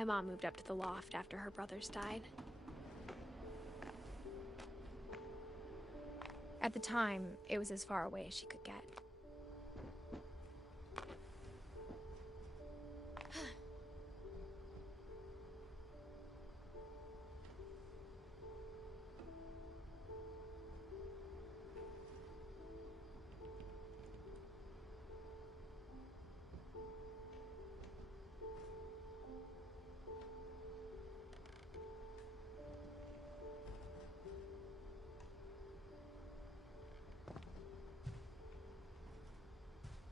My mom moved up to the loft after her brothers died. At the time, it was as far away as she could get.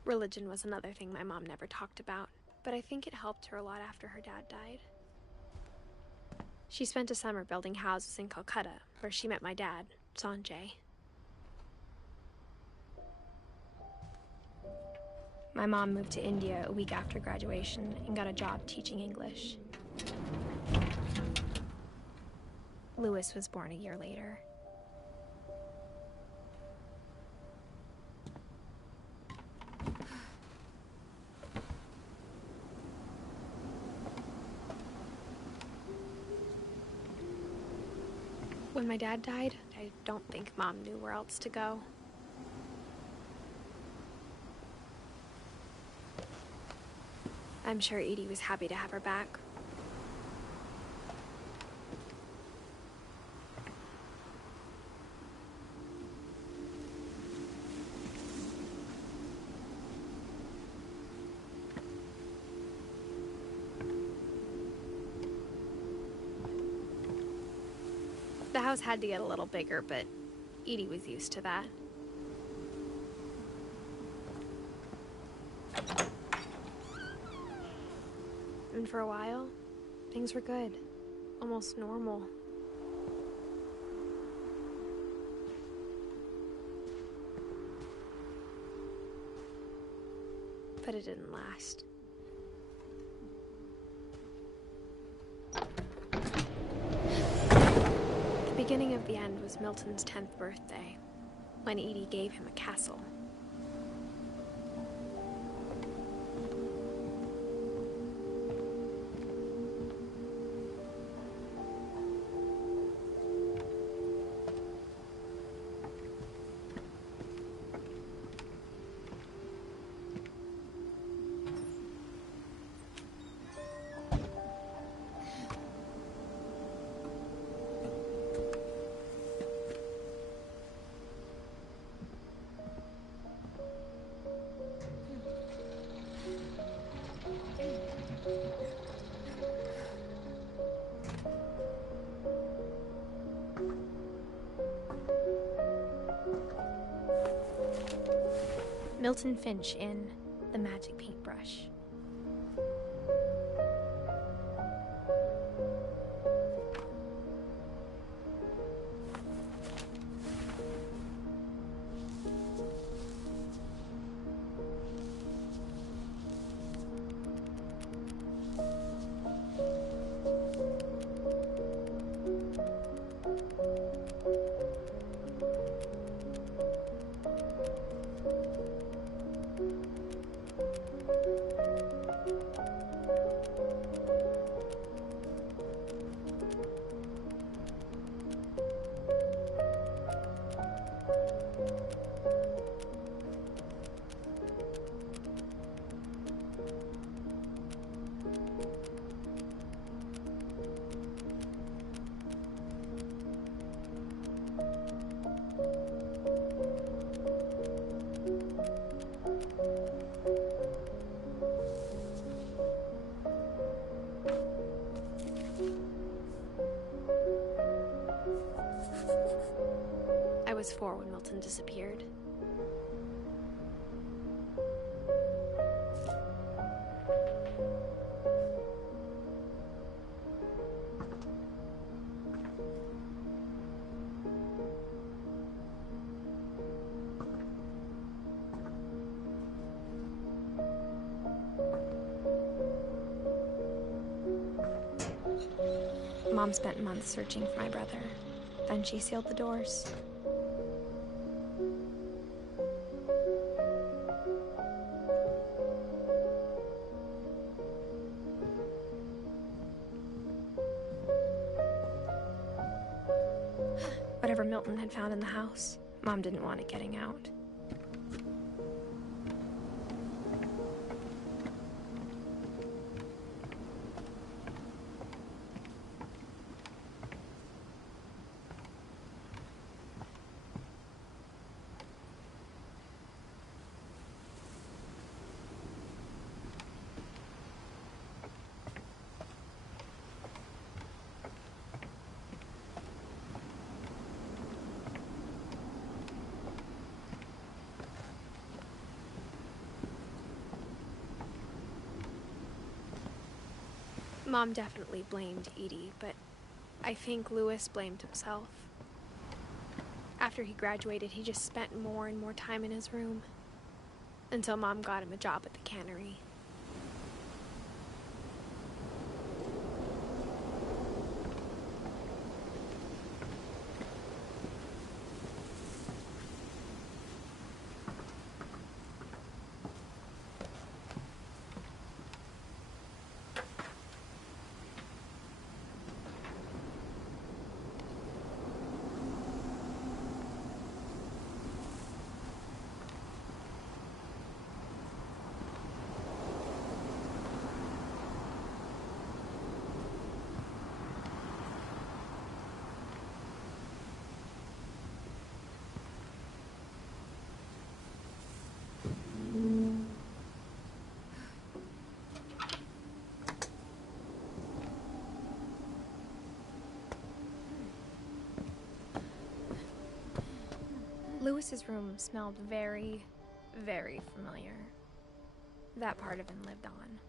Religion was another thing my mom never talked about, but I think it helped her a lot after her dad died. She spent a summer building houses in Calcutta, where she met my dad, Sanjay. My mom moved to India a week after graduation and got a job teaching English. Louis was born a year later. When my dad died, I don't think Mom knew where else to go. I'm sure Edie was happy to have her back. The house had to get a little bigger, but Edie was used to that. And for a while, things were good. Almost normal. But it didn't last. The beginning of the end was Milton's 10th birthday, when Edie gave him a castle. Milton Finch in The Magic Paintbrush. I was 4 when Milton disappeared. Mom spent months searching for my brother. Then she sealed the doors. whatever Milton had found in the house. Mom didn't want it getting out. Mom definitely blamed Edie, but I think Louis blamed himself. After he graduated, he just spent more and more time in his room, until Mom got him a job at the cannery. Louis's room smelled very, very familiar. That part of him lived on.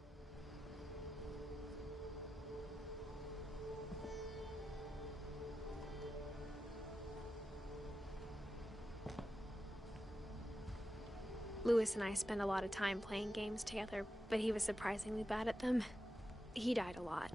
Louis and I spent a lot of time playing games together, but he was surprisingly bad at them. He died a lot.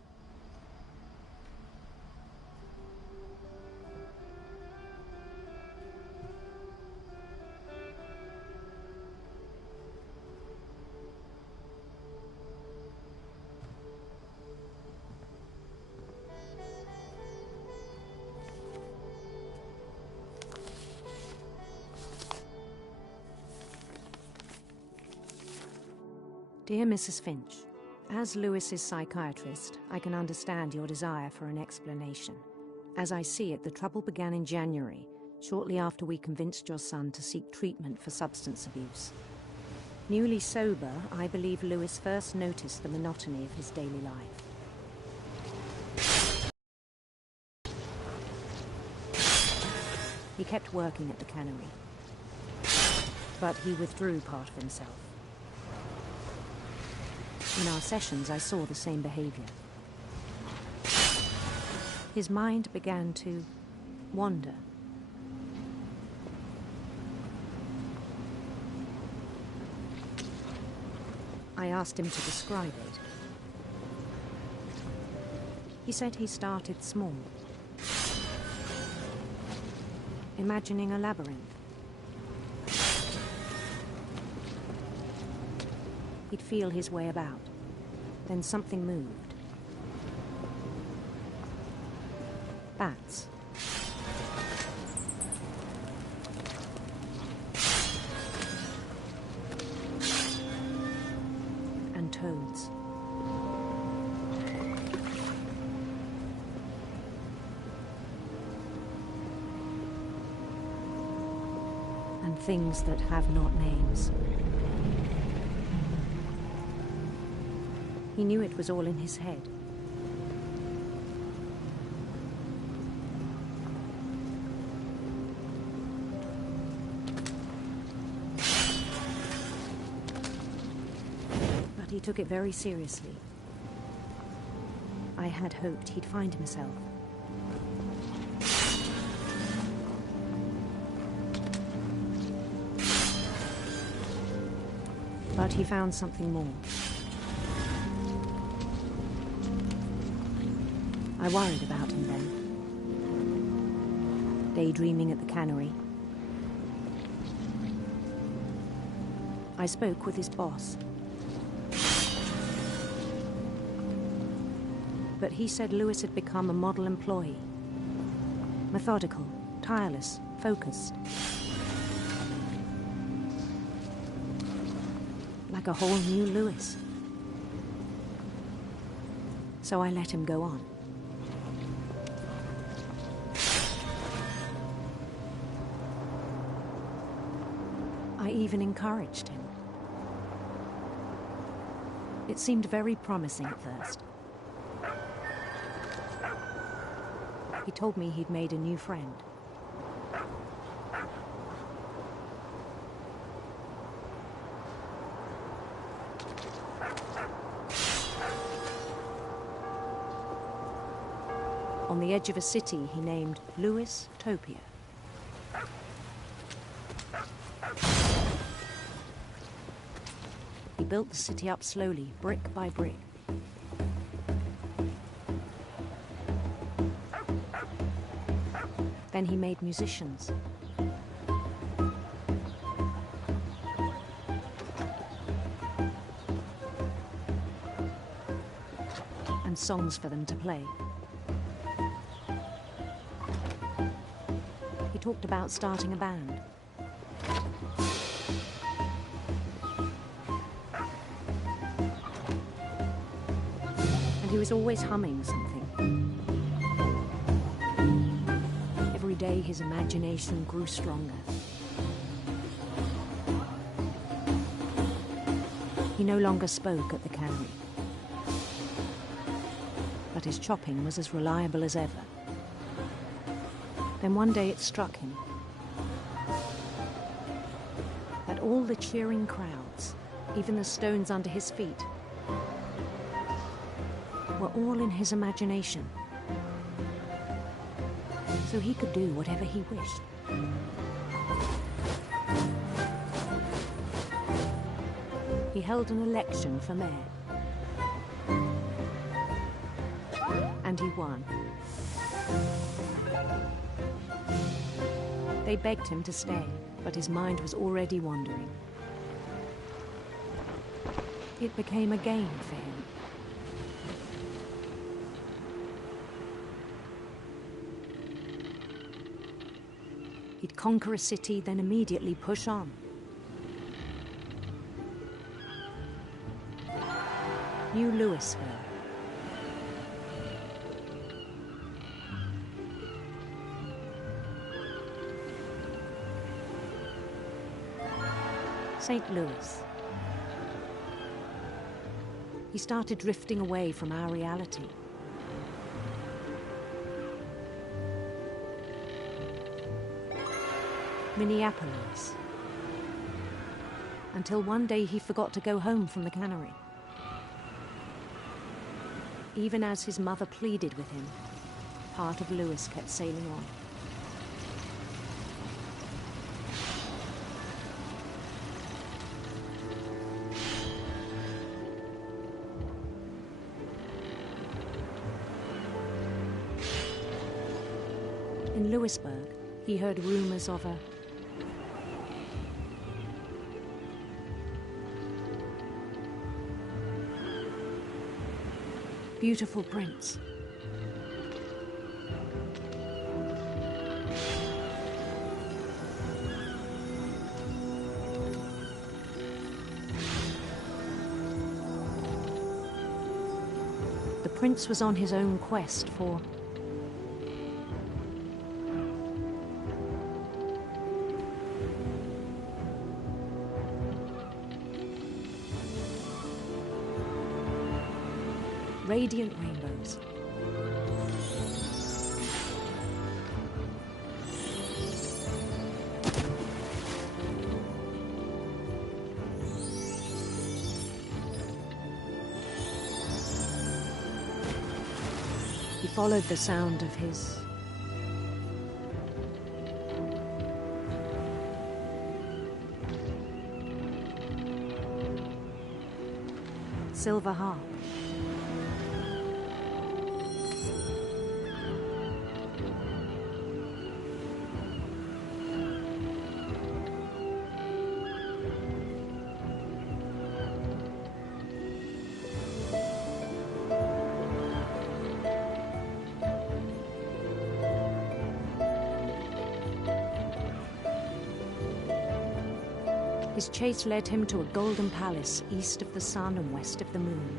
Dear Mrs. Finch, as Louis's psychiatrist, I can understand your desire for an explanation. As I see it, the trouble began in January, shortly after we convinced your son to seek treatment for substance abuse. Newly sober, I believe Louis first noticed the monotony of his daily life. He kept working at the cannery, but he withdrew part of himself. In our sessions, I saw the same behavior. His mind began to wander. I asked him to describe it. He said he started small, imagining a labyrinth. He'd feel his way about. Then something moved. Bats. And toads. And things that have not names. He knew it was all in his head. But he took it very seriously. I had hoped he'd find himself. But he found something more. I worried about him then. Daydreaming at the cannery. I spoke with his boss. But he said Louis had become a model employee. Methodical, tireless, focused. Like a whole new Lewis. So I let him go on. I even encouraged him. It seemed very promising at first. He told me he'd made a new friend. On the edge of a city he named Lewis Topia. He built the city up slowly, brick by brick. Then he made musicians. And songs for them to play. He talked about starting a band. And he was always humming something. Every day his imagination grew stronger. He no longer spoke at the cannery. But his chopping was as reliable as ever. Then one day it struck him that all the cheering crowds, even the stones under his feet, were all in his imagination. So he could do whatever he wished. He held an election for mayor. And he won. They begged him to stay, but his mind was already wandering. It became a game for him. He'd conquer a city, then immediately push on. New Louisville. St. Louis. He started drifting away from our reality. Minneapolis. Until one day he forgot to go home from the cannery. Even as his mother pleaded with him, part of Louis kept sailing on. In Louisburg, he heard rumors of a beautiful prince. The prince was on his own quest for radiant rainbows. He followed the sound of his silver harp. His chase led him to a golden palace east of the sun and west of the moon.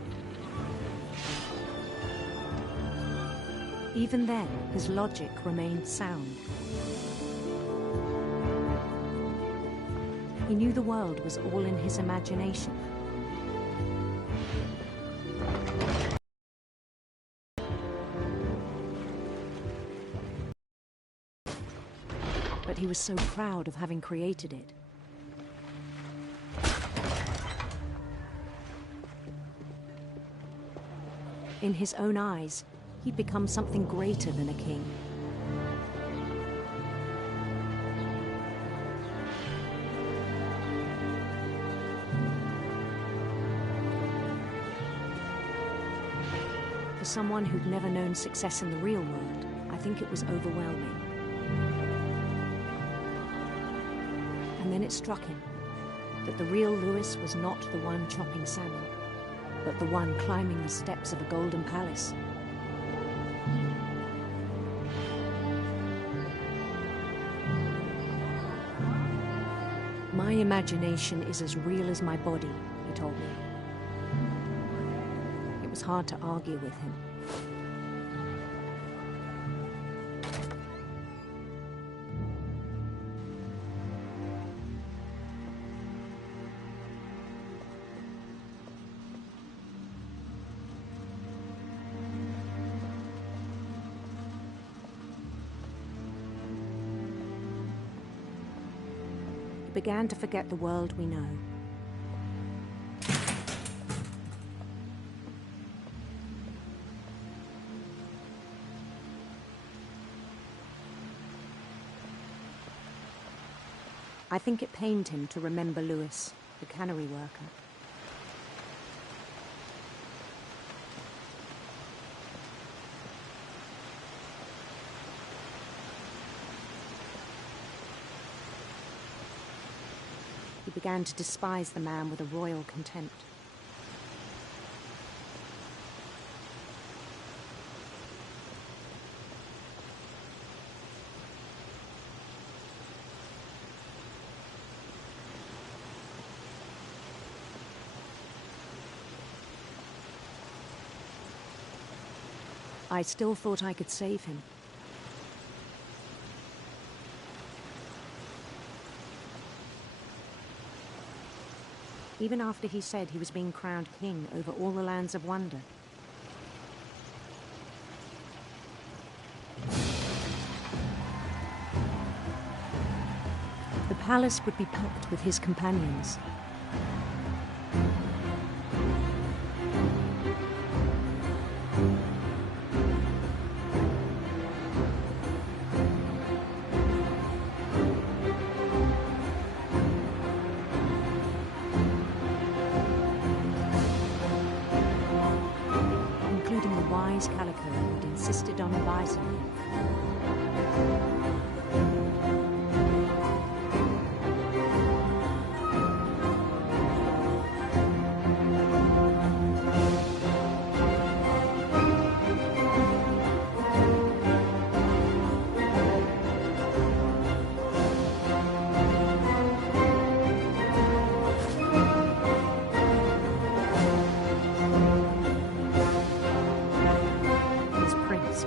Even then, his logic remained sound. He knew the world was all in his imagination. But he was so proud of having created it. In his own eyes, he'd become something greater than a king. For someone who'd never known success in the real world, I think it was overwhelming. And then it struck him that the real Louis was not the one chopping salmon, but the one climbing the steps of a golden palace. My imagination is as real as my body, he told me. It was hard to argue with him. Began to forget the world we know. I think it pained him to remember Louis, the cannery worker. He began to despise the man with a royal contempt. I still thought I could save him. Even after he said he was being crowned king over all the lands of wonder. The palace would be packed with his companions. Calico had insisted on advising him.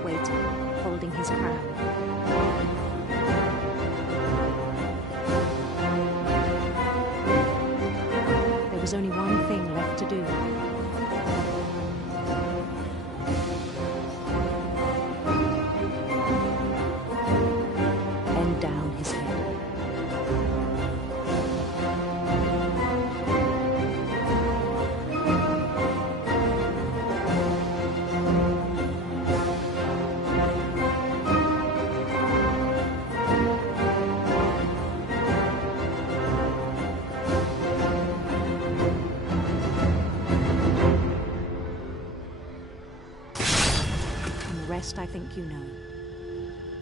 Waiting, holding his crown. There was only one thing left to do. Bend down his head. I think you know.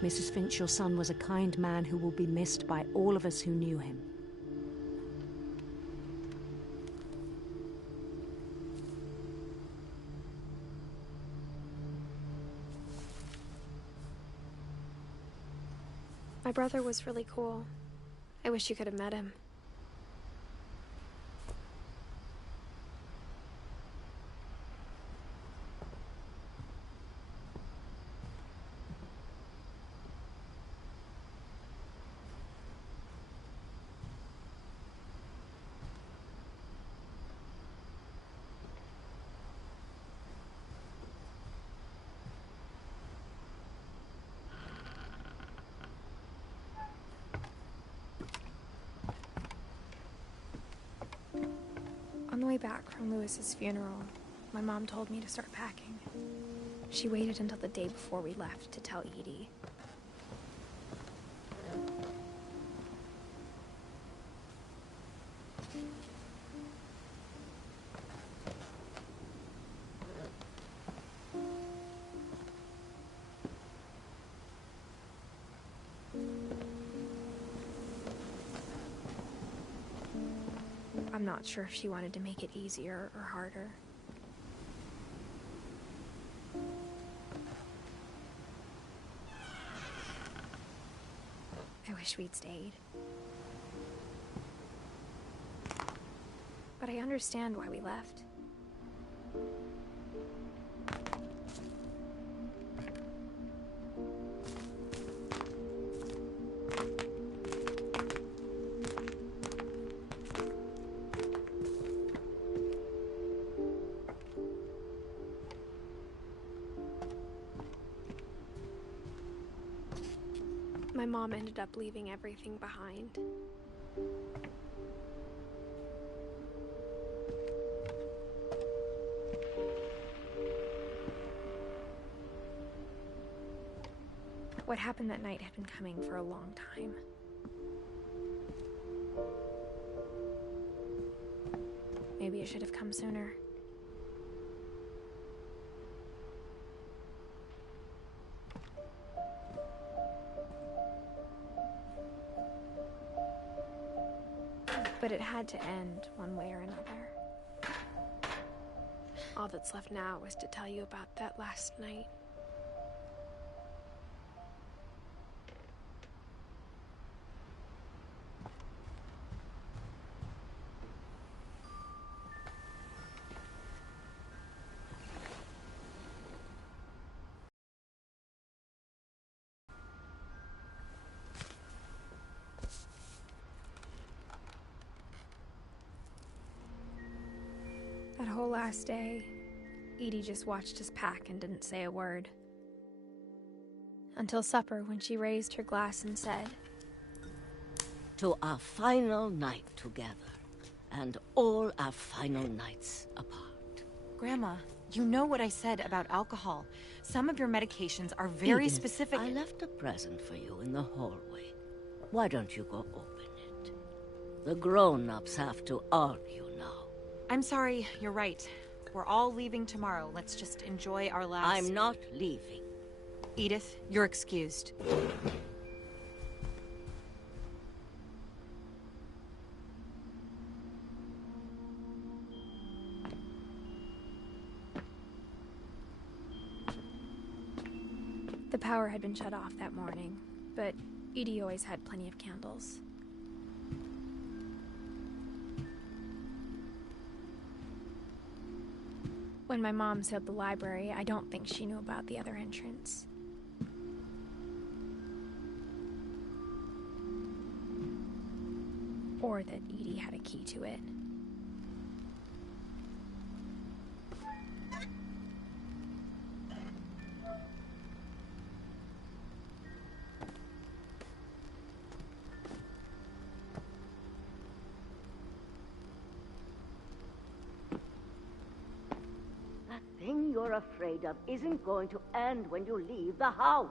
Mrs. Finch, your son was a kind man who will be missed by all of us who knew him. My brother was really cool. I wish you could have met him. way back from Lewis's funeral, my mom told me to start packing. She waited until the day before we left to tell Edie. I'm not sure if she wanted to make it easier or harder. I wish we'd stayed. But I understand why we left. My mom ended up leaving everything behind. What happened that night had been coming for a long time. Maybe it should have come sooner. But it had to end one way or another. All that's left now was to tell you about that last night. That whole last day, Edie just watched us pack and didn't say a word. Until supper, when she raised her glass and said, "To our final night together, and all our final nights apart." Grandma, you know what I said about alcohol. Some of your medications are very Edith, specific. I left a present for you in the hallway. Why don't you go open it? The grown-ups have to argue now. I'm sorry, you're right. We're all leaving tomorrow. Let's just enjoy our last... I'm not leaving. Edith, you're excused. The power had been shut off that morning, but Edie always had plenty of candles. When my mom sealed the library, I don't think she knew about the other entrance. Or that Edie had a key to it. The thing you're afraid of isn't going to end when you leave the house.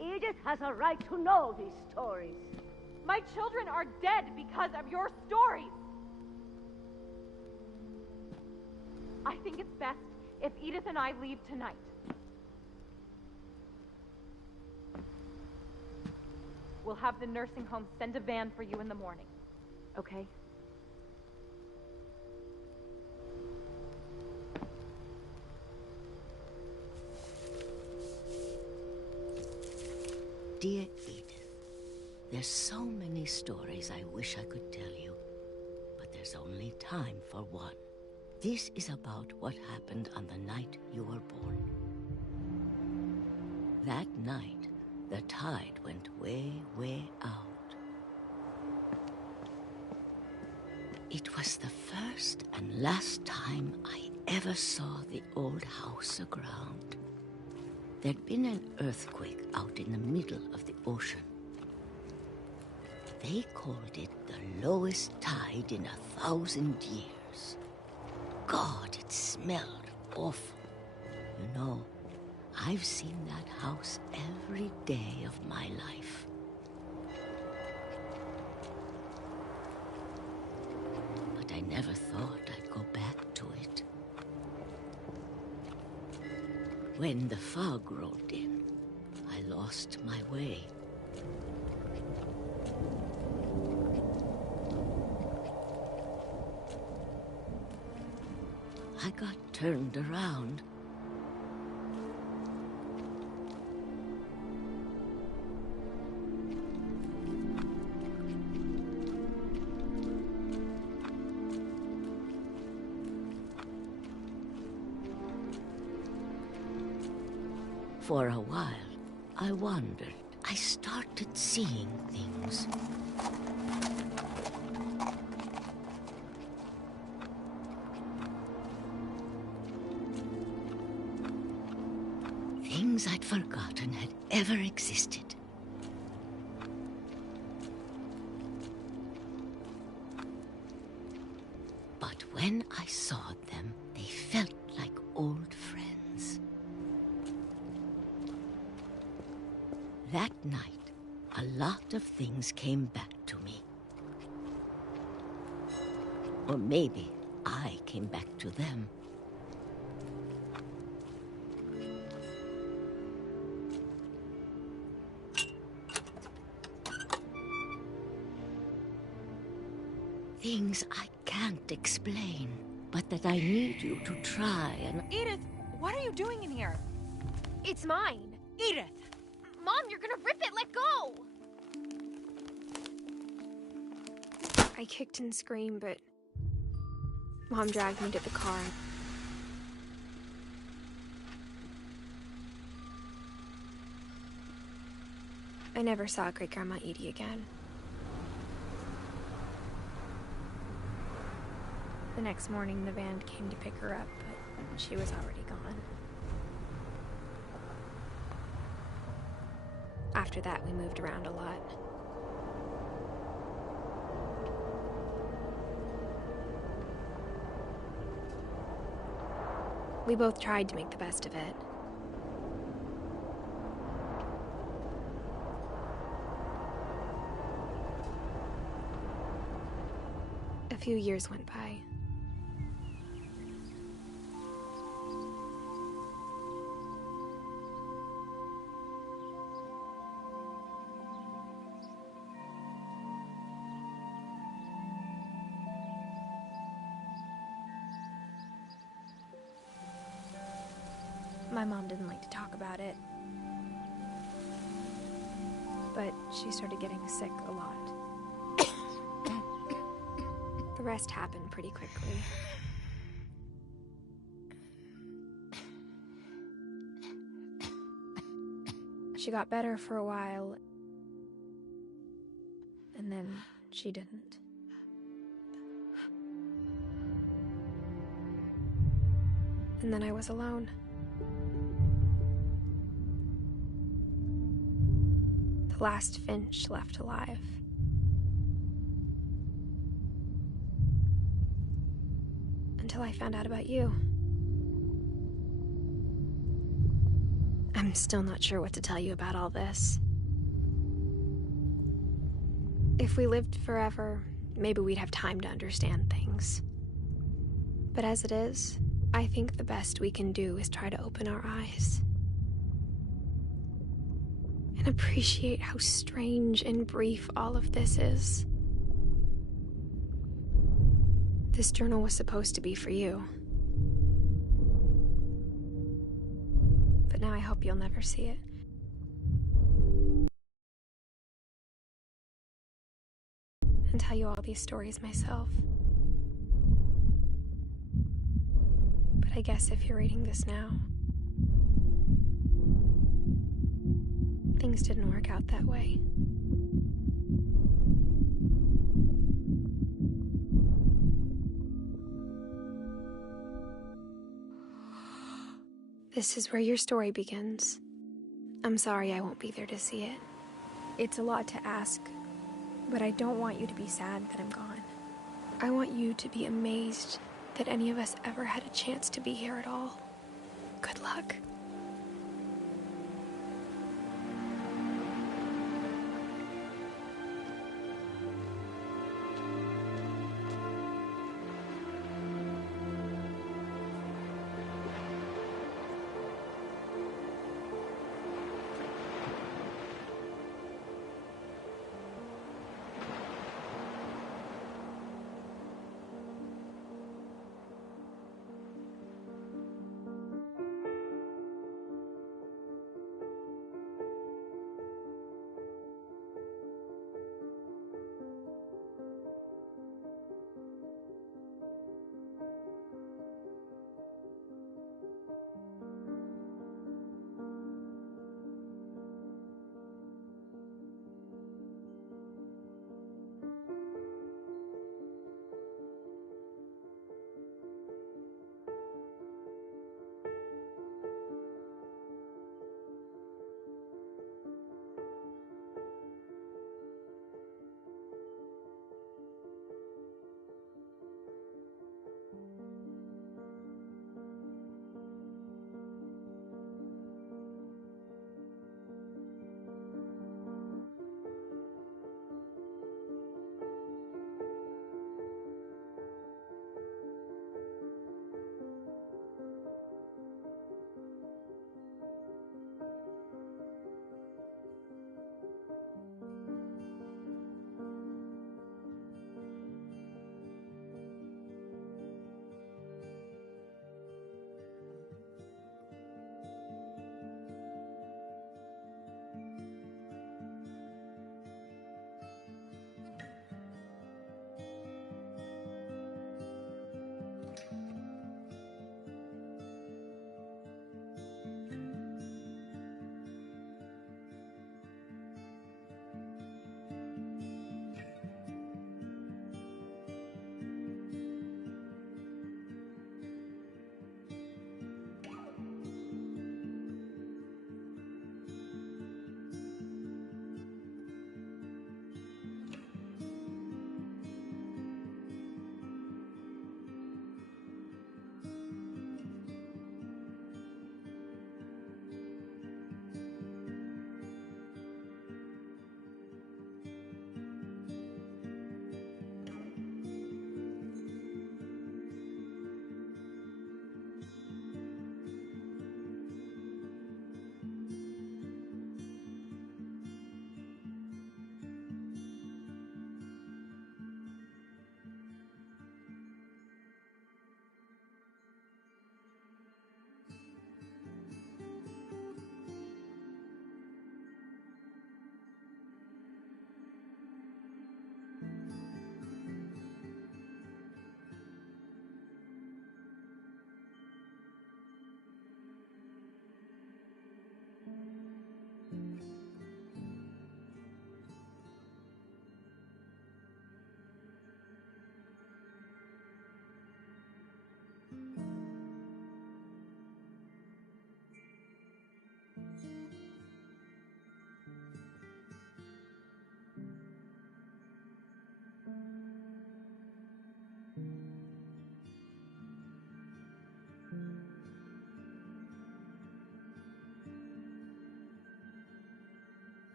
Edith has a right to know these stories. My children are dead because of your stories. I think it's best if Edith and I leave tonight. We'll have the nursing home send a van for you in the morning, okay? Dear Edith, there's so many stories I wish I could tell you, but there's only time for one. This is about what happened on the night you were born. That night, the tide went way, way out. It was the first and last time I ever saw the old house aground. There'd been an earthquake out in the middle of the ocean. They called it the lowest tide in 1,000 years. God, it smelled awful. You know, I've seen that house every day of my life. But I never thought I'd go back to it. When the fog rolled in, I lost my way. I got turned around. For a while, I wandered. I started seeing things. Things I'd forgotten had ever existed. But when I saw them, they felt like old friends. That night, a lot of things came back to me. Or maybe I came back to them. Things I can't explain, but that I need you to try and... Edith, what are you doing in here? It's mine. Edith! Mom, you're gonna rip it! Let go! I kicked and screamed, but Mom dragged me to the car. I never saw Great-Grandma Edie again. The next morning, the van came to pick her up, but she was already gone. After that, we moved around a lot. We both tried to make the best of it. A few years went by. My mom didn't like to talk about it, but she started getting sick a lot. The rest happened pretty quickly. She got better for a while, and then she didn't. And then I was alone. The last Finch left alive. Until I found out about you. I'm still not sure what to tell you about all this. If we lived forever, maybe we'd have time to understand things. But as it is, I think the best we can do is try to open our eyes. And appreciate how strange and brief all of this is. This journal was supposed to be for you. But now I hope you'll never see it. And tell you all these stories myself. But I guess if you're reading this now, things didn't work out that way. This is where your story begins. I'm sorry I won't be there to see it. It's a lot to ask, But I don't want you to be sad that I'm gone. I want you to be amazed that any of us ever had a chance to be here at all. Good luck.